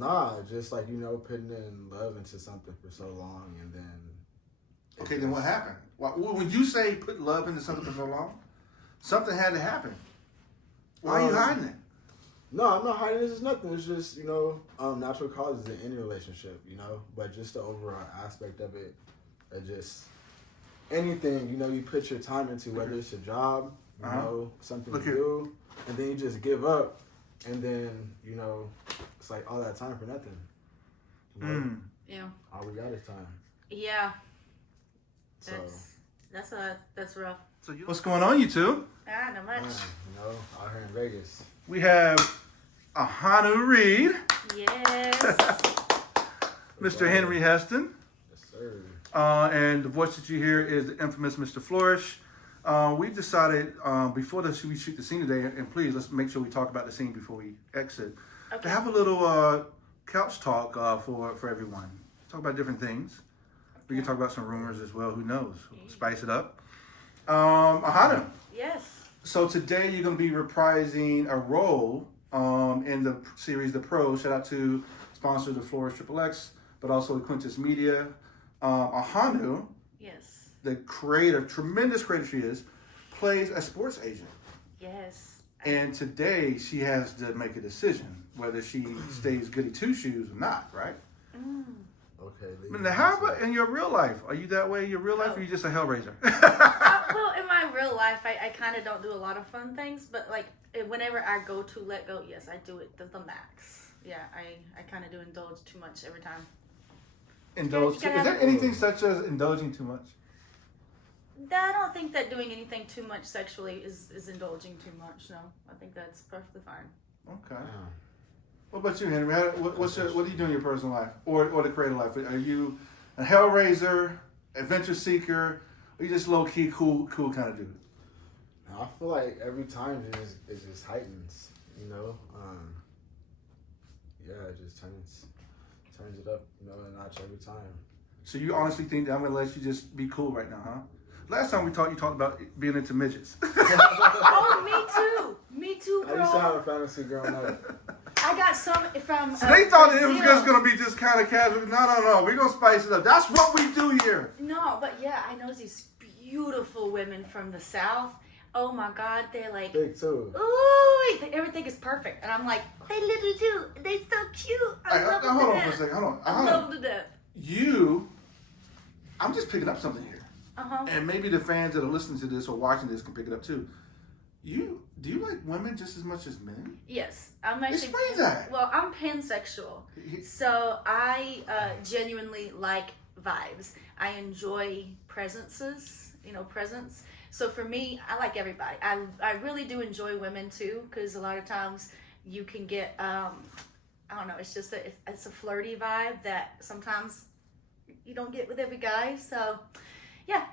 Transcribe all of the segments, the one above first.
Nah, just like, putting in love into something for so long and then... Okay, then what happened? When you say put love into something for so long, something had to happen. Why are you hiding it? No, I'm not hiding it. It's nothing. It's just, natural causes in any relationship, But just the overall aspect of it, just anything, you put your time into, whether it's a job, something to do, and then you just give up, and then, it's like all that time for nothing. Yeah. All we got is time. Yeah. So, That's rough. So what's going on, you two? Not much. Out here in Vegas. We have Ahanu Reed. Yes. Mr. Henry Heston. Yes, sir. And the voice that you hear is the infamous MrFlourish. We decided before we shoot the scene today, and please let's make sure we talk about the scene before we exit, to have a little couch talk for everyone. Talk about different things. We can talk about some rumors as well. Who knows? We'll spice it up. Ahanu. Yes. So today you're going to be reprising a role in the series The Pros. Shout out to sponsor The Flourish XXX, but also Quintus Media. Ahanu, Yes. the creator, tremendous creator she is, plays a sports agent. Yes. And today she has to make a decision whether she stays goody two shoes or not, right? Okay. Now, how about in your real life? Are you that way in your real life, or are you just a hellraiser? Well, in my real life, I kind of don't do a lot of fun things, but like whenever I go to let go, yes, I do it the max. Yeah, I kind of do indulge too much every time. Indulge? Is there anything such as indulging too much? I don't think that doing anything too much sexually is indulging too much. No, I think that's perfectly fine. Okay. What about you, Henry? What do you do in your personal life or the creative life? Are you a hellraiser, adventure seeker, or you just low key, cool kind of dude? I feel like every time it just heightens, it just turns it up, a notch every time. So you honestly think that I'm gonna let you just be cool right now, huh? Last time we talked, you talked about being into midgets. Oh, me too, bro. I used to have a fantasy growing up. I got some from. So they thought it was just gonna be just kind of casual. No. We're gonna spice it up. That's what we do here. No, but yeah, I know these beautiful women from the South. Oh my God, they're like big too. Ooh, everything is perfect, and I'm like, they literally do. They're so cute. I love them to hold on death. for a second. Hold on. I love them to death. I'm just picking up something here, and maybe the fans that are listening to this or watching this can pick it up too. Do you like women just as much as men? Yes, I'm actually. Explain that. Well, I'm pansexual, so I genuinely like vibes. I enjoy presences, presence. So for me, I like everybody. I really do enjoy women too, because a lot of times you can get I don't know. It's just it's a flirty vibe that sometimes you don't get with every guy. So yeah,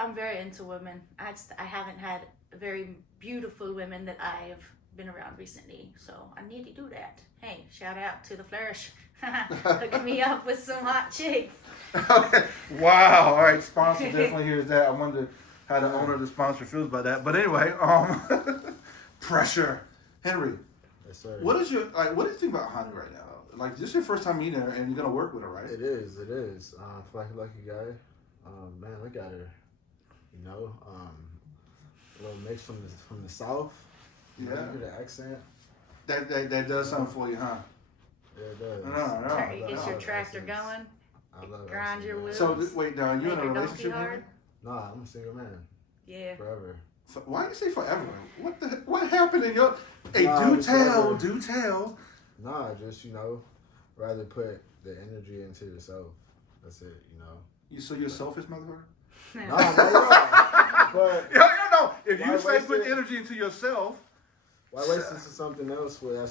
I'm very into women. I haven't had very beautiful women that I have been around recently, so I need to do that. Hey, shout out to the Flourish. Hooking me up with some hot chicks. Okay. Wow. All right. Sponsor definitely hears that. I wonder how the owner of the sponsor feels about that. But anyway, pressure. Henry, Yes, sir. what do you think about Ahanu right now? Like, this is your first time meeting her, and you're gonna work with her, right? It is. I feel like a lucky guy. Man, look at her. A little mix from the South. Yeah. You hear the accent. That does something for you, huh? Yeah, it does. No. Get your tractor going. I love Grind accents. your wheels. So wait, now you in Make a your relationship donkey with her? hard. Nah, I'm a single man. Yeah. Forever. Why do you say forever? What happened in your? Hey, Nah, do it's tell, forever. do tell. Nah, just, rather put the energy into yourself. That's it, So you're selfish, motherfucker? Nah, not but No. If you Why say waste put it? energy into yourself, why waste this to something else where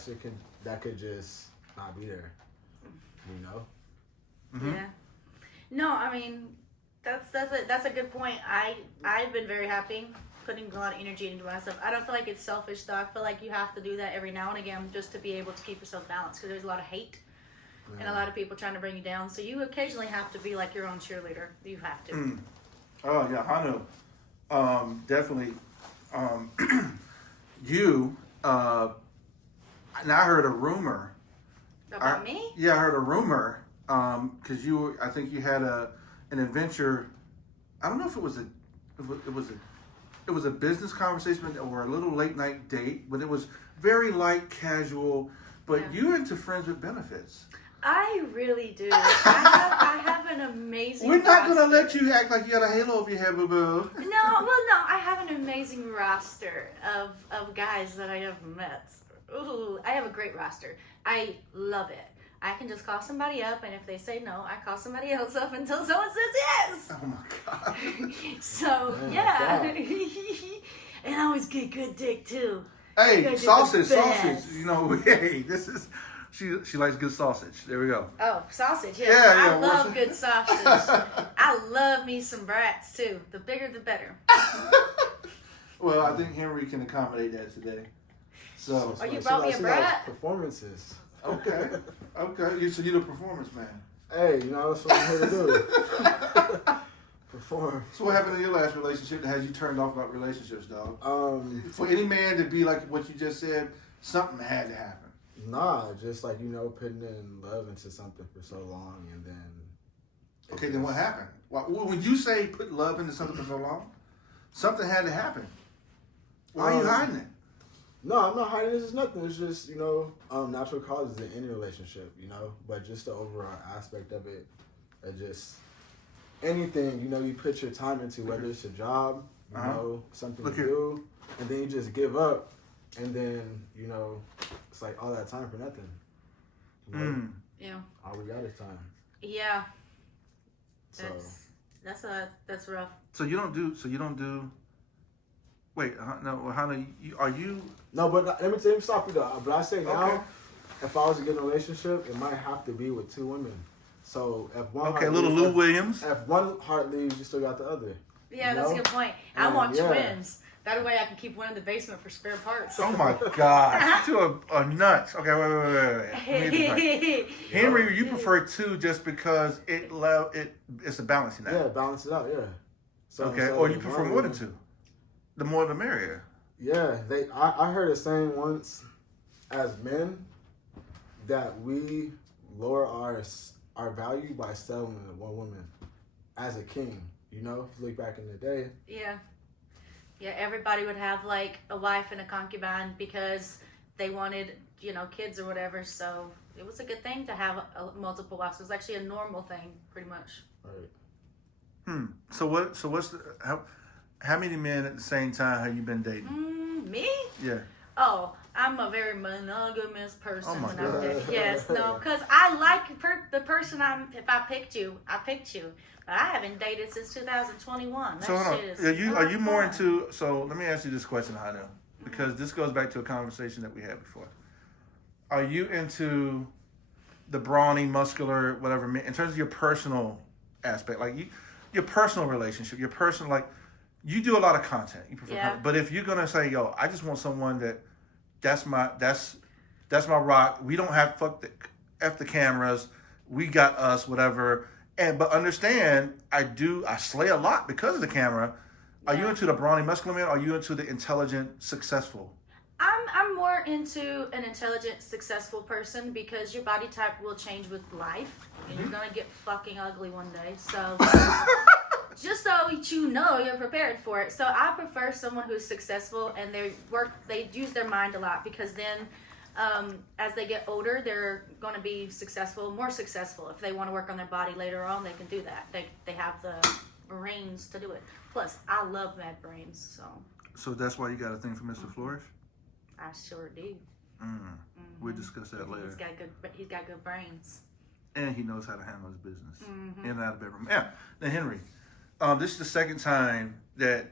that could just not be there? Mm-hmm. Yeah. No, I mean, that's a good point. I've been very happy putting a lot of energy into myself. I don't feel like it's selfish though. I feel like you have to do that every now and again just to be able to keep yourself balanced, because there's a lot of hate and a lot of people trying to bring you down. So you occasionally have to be like your own cheerleader. You have to. Oh yeah, Ahanu, definitely. You, now I heard a rumor About me? Yeah, I heard a rumor. Because I think you had an adventure. I don't know if it was a business conversation or a little late night date, but it was very light, casual. But you're into friends with benefits. I really do. I have an amazing. We're not roster. gonna let you act like you got a halo over your head, boo boo. No, I have an amazing roster of guys that I have met. Ooh, I have a great roster. I love it. I can just call somebody up, and if they say no, I call somebody else up until someone says yes. Oh my god. So yeah, and I always get good dick too. Hey, sausage. You know, hey, this is. She likes good sausage. There we go. Oh, sausage. Yes. Yeah, I love good sausage. I love me some brats too. The bigger, the better. Well, I think Henry can accommodate that today. So. Oh, you brought me a brat? Performances. Okay. So you're the performance man. Hey, you know, that's what I'm here to do. Perform. So what happened in your last relationship that has you turned off about relationships, dog? For any man to be like what you just said, something had to happen. Nah, just like, you know, putting in love into something for so long and then... Okay, then what happened? When you say put love into something for so long, something had to happen. Why are you hiding it? No, I'm not hiding. This is nothing. It's just, you know, natural causes in any relationship, you know. But just the overall aspect of it, just anything, you know, you put your time into, whether it's a job, you know, something to do, and then you just give up, and then, you know, it's like all that time for nothing. You know? Yeah. All we got is time. Yeah. So That's rough. So you don't do. Wait, no, Ahanu, are you? No, but let me stop you though. But I say now, if I was to get in a relationship, it might have to be with two women. So if one little Lou Williams. If one heart leaves, you still got the other. Yeah, that's a good point. I want twins. That way I can keep one in the basement for spare parts. Oh my gosh, you are nuts. Okay, wait. Henry, you prefer two just because it's a balancing act. Yeah, balance it out. Yeah. So or you prefer more than two. The more the merrier. Yeah, I heard a saying once, as men, that we lower our value by settling one woman as a king. You know, if you look back in the day. Yeah. Yeah, everybody would have like a wife and a concubine because they wanted, you know, kids or whatever. So it was a good thing to have multiple wives. It was actually a normal thing, pretty much. Right. So what's how many men at the same time have you been dating? Me? Yeah. Oh, I'm a very monogamous person. Oh my when God. I'm dating. Yes, no, because I like the person if I picked you, I picked you. But I haven't dated since 2021. So hold on. Are you more into? So let me ask you this question, Ahanu, because this goes back to a conversation that we had before. Are you into the brawny, muscular, whatever, in terms of your personal aspect, like your personal relationship, your personal, like you do a lot of content. You prefer content, but if you're gonna say, yo, I just want someone that's my rock. We don't have F the cameras. We got us, whatever. But understand, I slay a lot because of the camera. Are you into the brawny, muscular man? Or are you into the intelligent, successful? I'm more into an intelligent, successful person because your body type will change with life, and you're gonna get fucking ugly one day. So just so you know, you're prepared for it. So I prefer someone who's successful and they use their mind a lot because then. As they get older, they're going to be more successful. If they want to work on their body later on, they can do that. They have the brains to do it. Plus, I love mad brains, So that's why you got a thing for MrFlourish? I sure do. We'll discuss that later. He's got good brains. And he knows how to handle his business in and out of the bedroom. Yeah. Now, Henry, this is the second time that...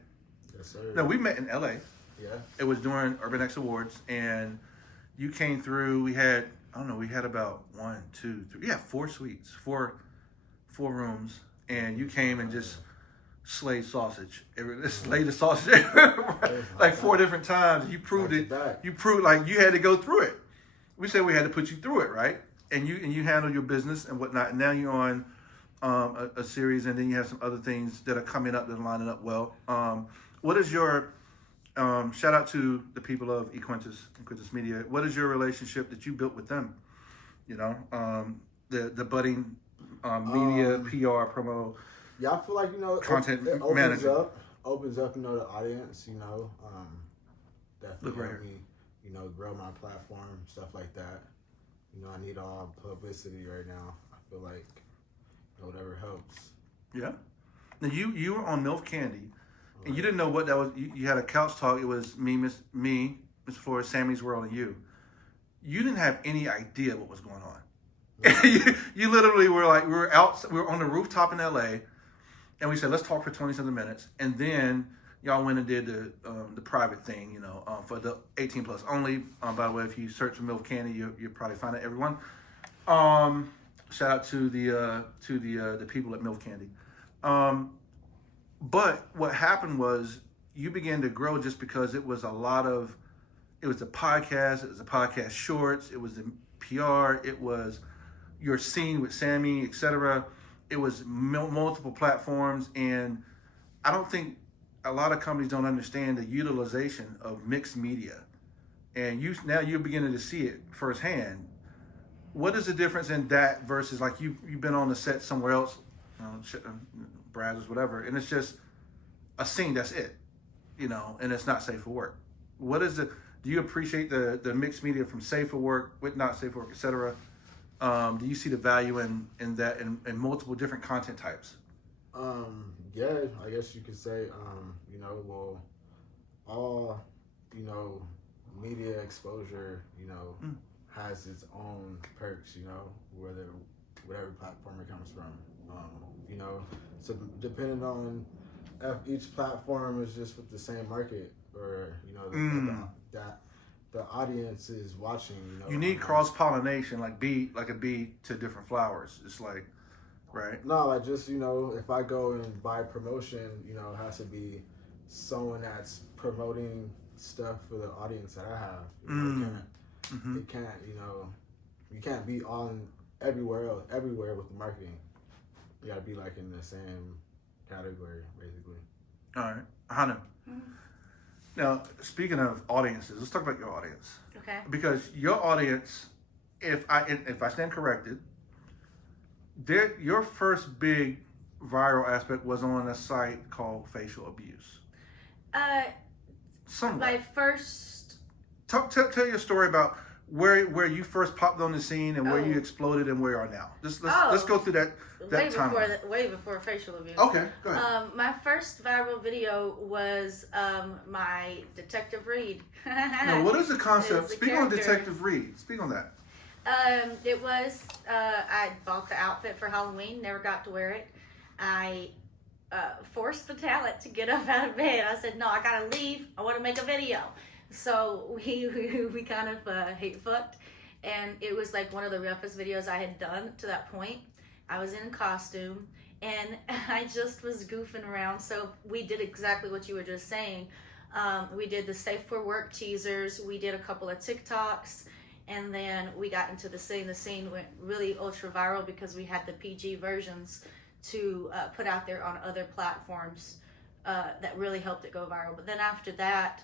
Yes, sir. No, we met in L.A. Yeah. It was during Urban X Awards, and... You came through. We had about 4 suites, four rooms, and you came and just slayed sausage. Slayed the sausage like 4 different times. You proved it. You proved like you had to go through it. We said we had to put you through it, right? And you handle your business and whatnot. And now you're on a series, and then you have some other things that are coming up that are lining up well. What is your shout out to the people of Equentis Media. What is your relationship that you built with them You know, the budding media, PR, promo. Yeah, I feel like, you know, Content it manager. opens up, you know, the audience, you know, definitely Look right help me, you know, grow my platform, stuff like that. You know, I need all publicity right now. I feel like, you know, whatever helps. Yeah. Now you were on Milk Candy, and you didn't know what that was. You had a couch talk. It was me, Mr. Flourish, Sammy's World, and you. You didn't have any idea what was going on. you literally were like, we were on the rooftop in LA, and we said, let's talk for 20-something minutes. And then y'all went and did the private thing, you know, for the 18 plus only. By the way, if you search for Milk Candy, you'll probably find it, everyone. Shout out to the people at Milk Candy. But what happened was you began to grow just because it was it was a podcast, it was a podcast shorts, it was the PR, it was your scene with Sammy, etc. It was multiple platforms, and I don't think a lot of companies don't understand the utilization of mixed media. And now you're beginning to see it firsthand. What is the difference in that versus like you've been on the set somewhere else, Brazzers, whatever, and it's just a scene, that's it, you know, and it's not safe for work. Do you appreciate the mixed media from safe for work, with not safe for work, etc.? Do you see the value in that in multiple different content types? Yeah, I guess you could say, you know, well, all, you know, media exposure, you know, has its own perks, you know, whatever platform it comes from. You know, so depending on if each platform is just with the same market, or, you know, that the audience is watching, you know. You need cross-pollination, like a bee to different flowers. It's like, right? No, like just, you know, if I go and buy promotion, you know, it has to be someone that's promoting stuff for the audience that I have. You know, it can't, you know, you can't be on everywhere with the marketing. You gotta be like in the same category, basically. All right, Ahanu. Now, speaking of audiences, let's talk about your audience. Okay. Because your audience, if I stand corrected, your first big viral aspect was on a site called Facial Abuse. My first. Tell your story about where you first popped on the scene and where you exploded and where you are now. Let's go through that timeline. Way before Facial Abuse. Okay, go ahead. My first viral video was my Detective Reed. Now, what is the concept? Speak on Detective Reed. Speak on that. It was, I bought the outfit for Halloween, never got to wear it. I forced the talent to get up out of bed. I said, no, I gotta leave. I want to make a video. So we kind of hate fucked, and it was like one of the roughest videos I had done to that point. I was in costume, and I just was goofing around. So we did exactly what you were just saying. We did the safe for work teasers. We did a couple of TikToks, and then we got into the scene. The scene went really ultra viral because we had the PG versions to put out there on other platforms that really helped it go viral. But then after that,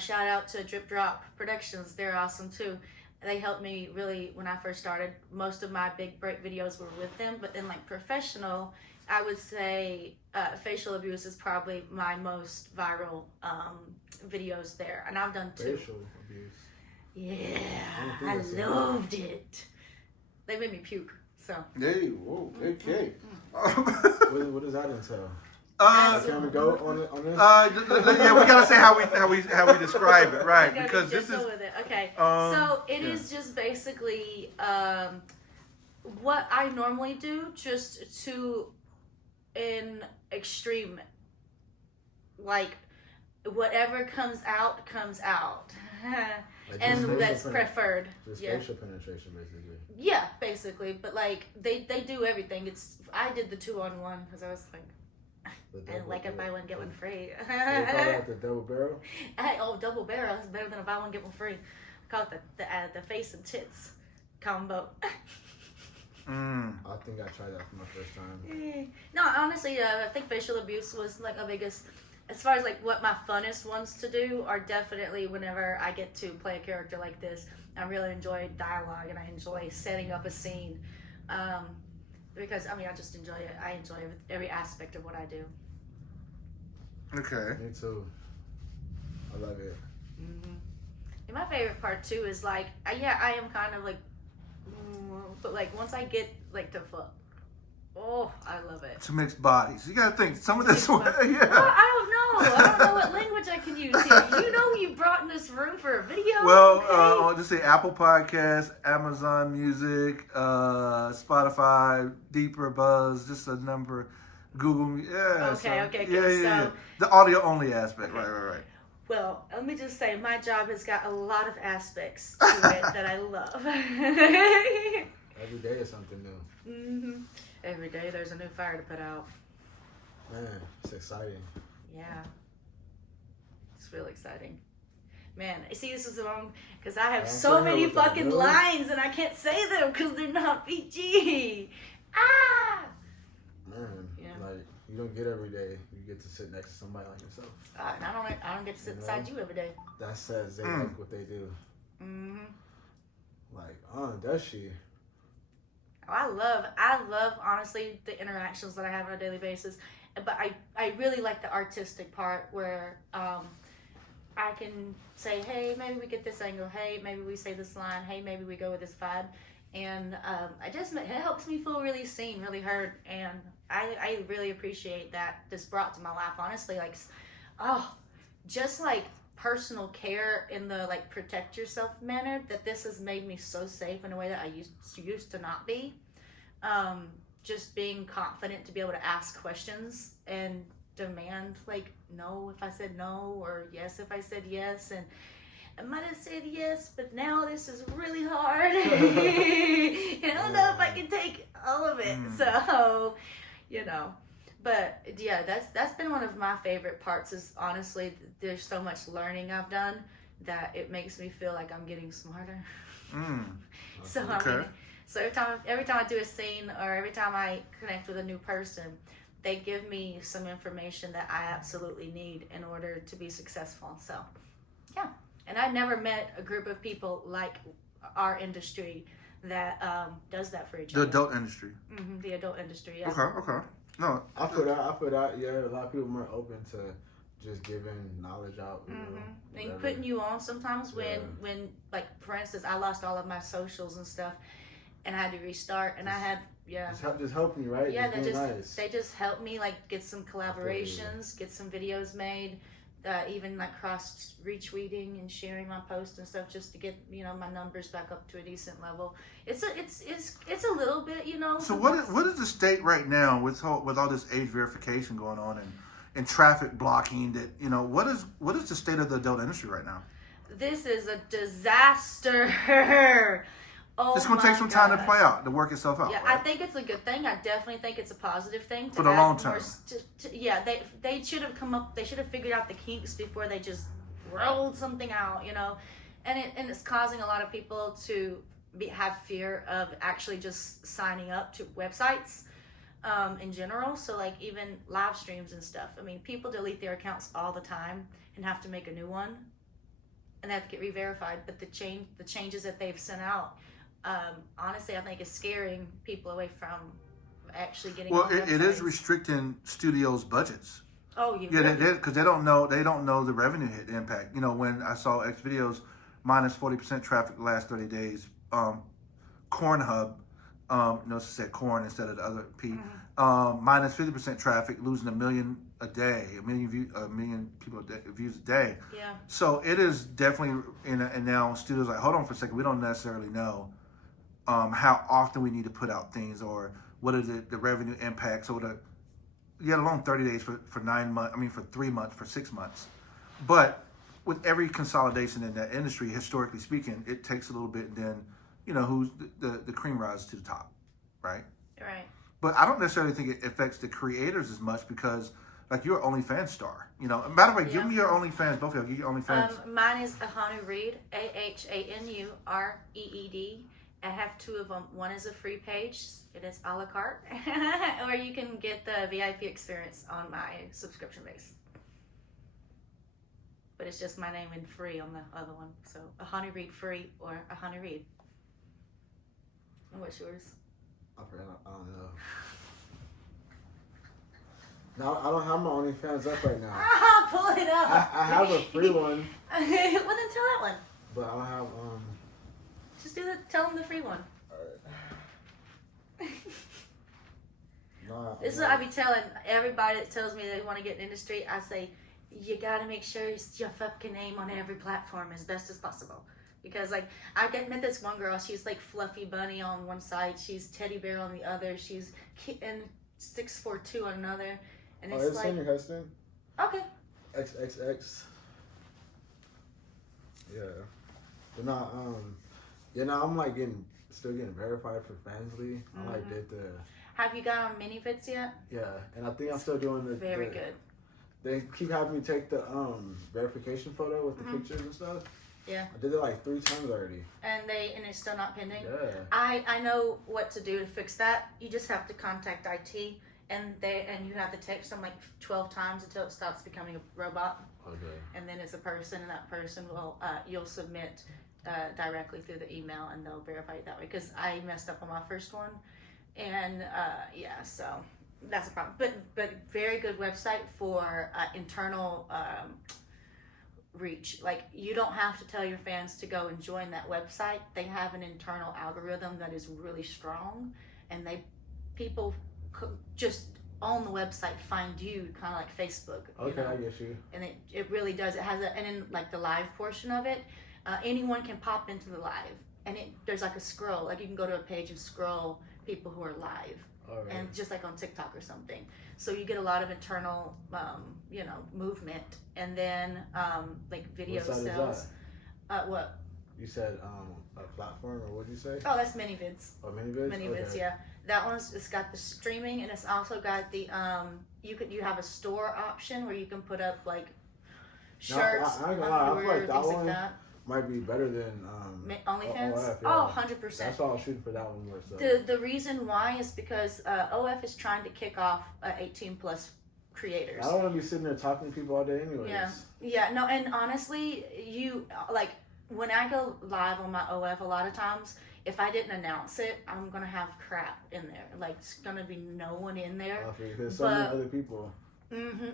shout out to Drip Drop Productions. They're awesome too. They helped me really when I first started. Most of my big break videos were with them, but then like professional, I would say Facial Abuse is probably my most viral videos there. And I've done two. Facial Abuse. Yeah, I loved it. They made me puke. So. Hey, whoa, okay. What does that entail? Can we go on this? Yeah, we gotta say how we describe it, right? Because this is with it. Okay. So it is just basically what I normally do, just to an extreme. Like whatever comes out. And that's preferred. Just facial penetration, basically. Yeah, basically. But like they do everything. I did the 2-on-1 because I was like. And like a buy one get one free. They call that the double barrel? Double barrel is better than a buy one get one free. I call it the face and tits combo. I think I tried that for my first time. No, honestly, I think Facial Abuse was like my biggest. As far as like what my funnest ones to do are definitely whenever I get to play a character like this. I really enjoy dialogue, and I enjoy setting up a scene. Because I mean, I just enjoy it. I enjoy every aspect of what I do. Okay. Me too. I love it. Mm-hmm. And my favorite part too is like, I am kind of like, but like once I get like to fuck, oh, I love it. To mix bodies, you gotta think some of this. Yeah. Well, I don't know what language I can use here. You know who you brought in this room for a video? Well, okay? I'll just say Apple Podcasts, Amazon Music, Spotify, Deeper Buzz, just a number, Google. Yeah. Okay. Yeah. The audio only aspect. Okay. Right. Well, let me just say, my job has got a lot of aspects to it that I love. Every day is something new. Mm-hmm. Every day there's a new fire to put out. Man, it's exciting. Yeah. It's real exciting. Man, see, this is wrong because I have so many fucking lines and I can't say them because they're not PG. Ah! Man, Yeah. like, you don't get every day. You get to sit next to somebody like yourself. And I don't get to sit beside you every day. That says they like what they do. Mm-hmm. Like, does she? I love honestly the interactions that I have on a daily basis, but I really like the artistic part where I can say, hey, maybe we get this angle, hey, maybe we say this line, hey, maybe we go with this vibe, and it helps me feel really seen, really heard, and I really appreciate that this brought to my life, honestly, like, just like personal care in the like protect yourself manner that this has made me so safe in a way that I used to not be. Just being confident to be able to ask questions and demand like no if I said no or yes if I said yes, and I might have said yes but now this is really hard and I don't know if I can take all of it, so but yeah, that's been one of my favorite parts is honestly there's so much learning I've done that it makes me feel like I'm getting smarter. So Okay. I mean, so every time I do a scene or every time I connect with a new person, they give me some information that I absolutely need in order to be successful. So yeah, and I never met a group of people like our industry that does that for each other. The adult industry. Mm-hmm, the adult industry, yeah. Okay. No, I feel that. Yeah, a lot of people are open to just giving knowledge out. And putting you on sometimes when like for instance, I lost all of my socials and stuff, and I had to restart, and I had just helping you, right? Yeah, nice. they just helped me like get some collaborations, get some videos made, even like cross retweeting and sharing my posts and stuff just to get my numbers back up to a decent level. It's a little bit So what is the state right now with all this age verification going on and traffic blocking? That what is the state of the adult industry right now? This is a disaster. Oh, it's going to take some time to play out, to work itself out. Yeah, right? I think it's a good thing. I definitely think it's a positive thing. For the long term. They should have they should have figured out the kinks before they just rolled something out, and it's causing a lot of people to have fear of actually just signing up to websites in general. So like even live streams and stuff. I mean, people delete their accounts all the time and have to make a new one, and they have to get re-verified. But the changes that they've sent out. Honestly, I think it's scaring people away from actually getting. Well, it is restricting studios' budgets. Oh, because they don't know the revenue impact. When I saw X videos minus 40% traffic the last 30 days, Cornhub, notice it said corn instead of the other P, minus 50% traffic, losing 1 million a day, a million people views a day. Yeah. So it is definitely and now studios are like, hold on for a second, we don't necessarily know how often we need to put out things or what are the revenue impacts. So you had alone 30 days for 9 months. I mean, for 3 months, for 6 months. But with every consolidation in that industry, historically speaking, it takes a little bit, and then who's the cream rises to the top, right? Right. But I don't necessarily think it affects the creators as much because, like, you're an OnlyFans star. By the way, give me your OnlyFans. Both of you, give your OnlyFans. Mine is Ahanu Reed, AhanuReed. I have 2 of them. One is a free page. It is a la carte. Or you can get the VIP experience on my subscription base. but it's just my name in free on the other one. So Ahanu Reed free or Ahanu Reed. And what's yours? I don't know. No, I don't have my OnlyFans up right now. Pull it up. I have a free one. Well, then tell that one. But I don't have Just tell them the free one. No, This is what I be telling everybody that tells me they want to get in the industry. I say, you gotta make sure it's your fucking name on every platform as best as possible. Because like I met this one girl, she's like Fluffy Bunny on one side, she's Teddy Bear on the other, she's and 642 on another, and it's like your Heston. okay. XXX. Yeah. But no, I'm like still getting verified for Fansly. I like did the. Have you got on mini vids yet? Yeah, and I think I'm still doing the. Very good. They keep having me take the verification photo with the pictures and stuff. Yeah. I did it like 3 times already. And it's still not pending? Yeah. I know what to do to fix that. You just have to contact IT and you have to text them like 12 times until it stops becoming a robot. Okay. And then it's a person, and that person will you'll submit directly through the email, and they'll verify it that way. Because I messed up on my first one, and yeah, so that's a problem. But very good website for internal reach. Like, you don't have to tell your fans to go and join that website. They have an internal algorithm that is really strong, and people just on the website find you kind of like Facebook. Okay, I get you. And it really does. It has and in like the live portion of it, anyone can pop into the live, and there's like a scroll. Like, you can go to a page and scroll people who are live. All right. And just like on TikTok or something. So you get a lot of internal, movement, and then like video What site sales. is that? What? You said a platform, or what did you say? Oh, that's ManyVids. Oh, ManyVids? ManyVids, Okay. yeah. That it's got the streaming, and it's also got the you have a store option where you can put up like shirts, I ain't gonna lie, I feel like that things one like that. might be better than OnlyFans? OF, yeah. Oh, 100%. That's why I was shooting for that one more so. The reason why is because OF is trying to kick off 18 plus creators. I don't want to be sitting there talking to people all day anyways. Yeah, no, and honestly, like, when I go live on my OF, a lot of times, if I didn't announce it, I'm gonna have crap in there. Like, it's gonna be no one in there. Because so many other people.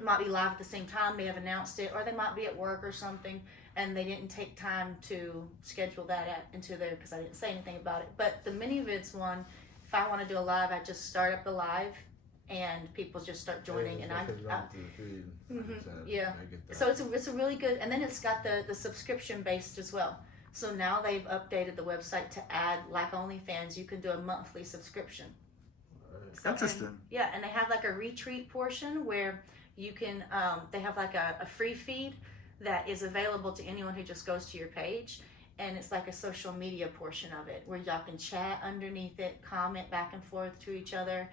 Might be live at the same time, may have announced it, or they might be at work or something, and they didn't take time to schedule that into there because I didn't say anything about it. But the ManyVids one, if I want to do a live, I just start up the live, and people just start joining, and yeah. So it's a really good, and then it's got the subscription based as well. So now they've updated the website to add, like OnlyFans, you can do a monthly subscription. So, interesting. And they have like a retweet portion where you can, they have like a free feed that is available to anyone who just goes to your page. And it's like a social media portion of it where y'all can chat underneath it, comment back and forth to each other,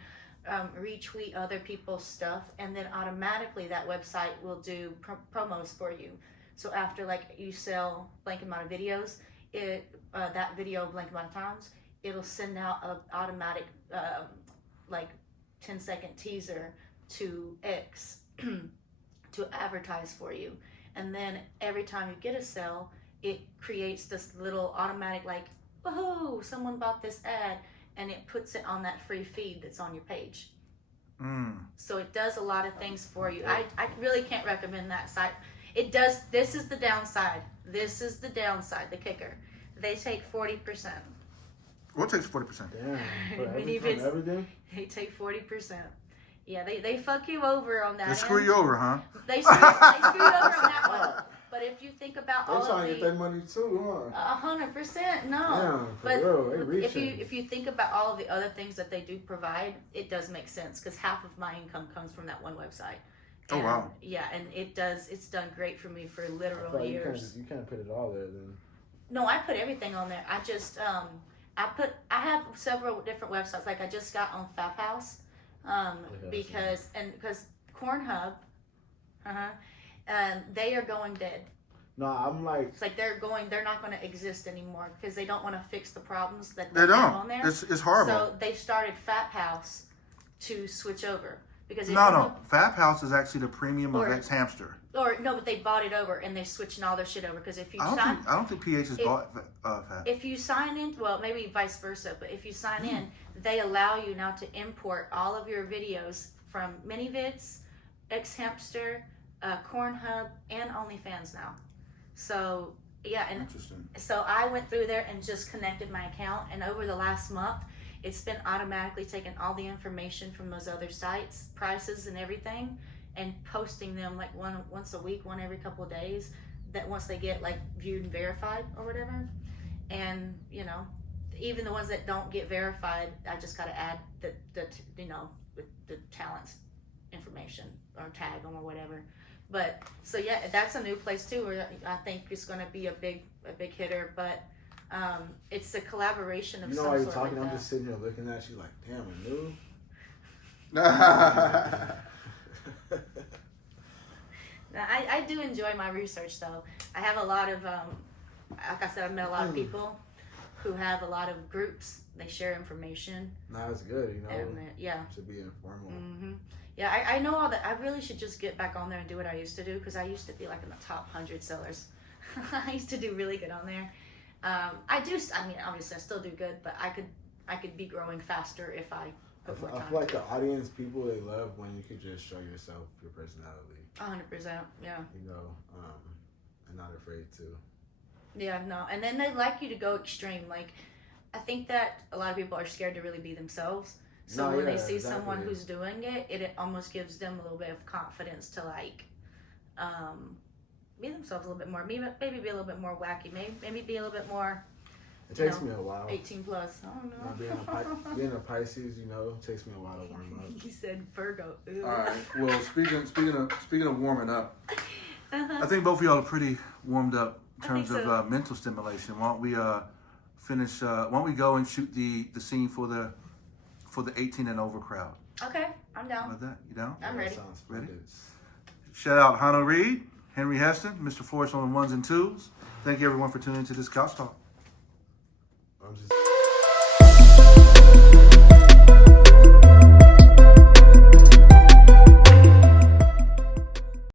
retweet other people's stuff. And then automatically that website will do promos for you. So after like you sell blank amount of videos, that video blank amount of times, it'll send out an automatic like 10-second teaser to X to advertise for you. And then every time you get a sale, it creates this little automatic like, woohoo, someone bought this ad, and it puts it on that free feed that's on your page. So it does a lot of things for you. I really can't recommend that site. It does. This is the downside. The kicker. They take 40%. What takes 40%? Damn. For ManyVids, everything? they take 40%. Yeah, they fuck you over on that. They screw you over, huh? They screw you over on that one. But if you think about all They're trying to of get their money too, huh? 100%, no. Damn, for But real, they reaching. if you think about all of the other things that they do provide, it does make sense because half of my income comes from that one website. Oh, wow. Yeah, and it's done great for me for literal years. You can't put it all there then. No, I put everything on there. I just I have several different websites. Like I just got on Fap House because Cornhub, they are going dead. No, I'm like, It's like they're not going to exist anymore because they don't want to fix the problems that They have don't. on there. It's horrible. So they started Fap House to switch over. Because No. Fab House is actually the premium of Or- X Hamster. Or no, but they bought it over and they're switching all their shit over. Because if you I don't think PH has bought Fab. if you sign in, well, maybe vice versa, but if you sign in, they allow you now to import all of your videos from MiniVids, X Hamster, Cornhub, and OnlyFans now. So yeah, and Interesting. so I went through there and just connected my account, and over the last month, it's been automatically taking all the information from those other sites, prices and everything, and posting them like once a week, one every couple of days. That once they get like viewed and verified or whatever, and you know, even the ones that don't get verified, I just got to add the the talents information or tag them or whatever. But so yeah, that's a new place too, where I think it's going to be a big hitter. But it's a collaboration of You know, some while you're sort. talking, like I'm that. just sitting here looking at you like, damn, I knew. I do enjoy my research though. I have a lot of, like I said, I've met a lot of people who have a lot of groups. They share information. Nah, it's good, you know. And yeah. To be informal. Mm-hmm. Yeah, I know all that. I really should just get back on there and do what I used to do, because I used to be like in the top 100 sellers. I used to do really good on there. I mean, obviously I still do good, but I could be growing faster if I put more time. I feel like the audience, people, they love when you could just show yourself, your personality. 100%, yeah. You know, and not afraid to. Yeah, no. And then they like you to go extreme. Like, I think that a lot of people are scared to really be themselves. So when they see someone who's doing it, it almost gives them a little bit of confidence to like be themselves a little bit more. Maybe be a little bit more wacky. Maybe be a little bit more. It takes me a while. 18 plus. I don't know. Being a Pisces, you know, it takes me a while to warm up. He said Virgo. Ew. All right. Well, speaking of warming up, I think both of y'all are pretty warmed up in terms of mental stimulation. Why don't we finish? Why don't we go and shoot the scene for the 18 and over crowd? Okay, I'm down. How about that? You down? I'm ready. Sounds Ready? splendid. Shout out Ahanu Reed, Henry Heston, Mr. Flourish on the ones and twos. Thank you everyone for tuning into this Couch Talk. I'm just.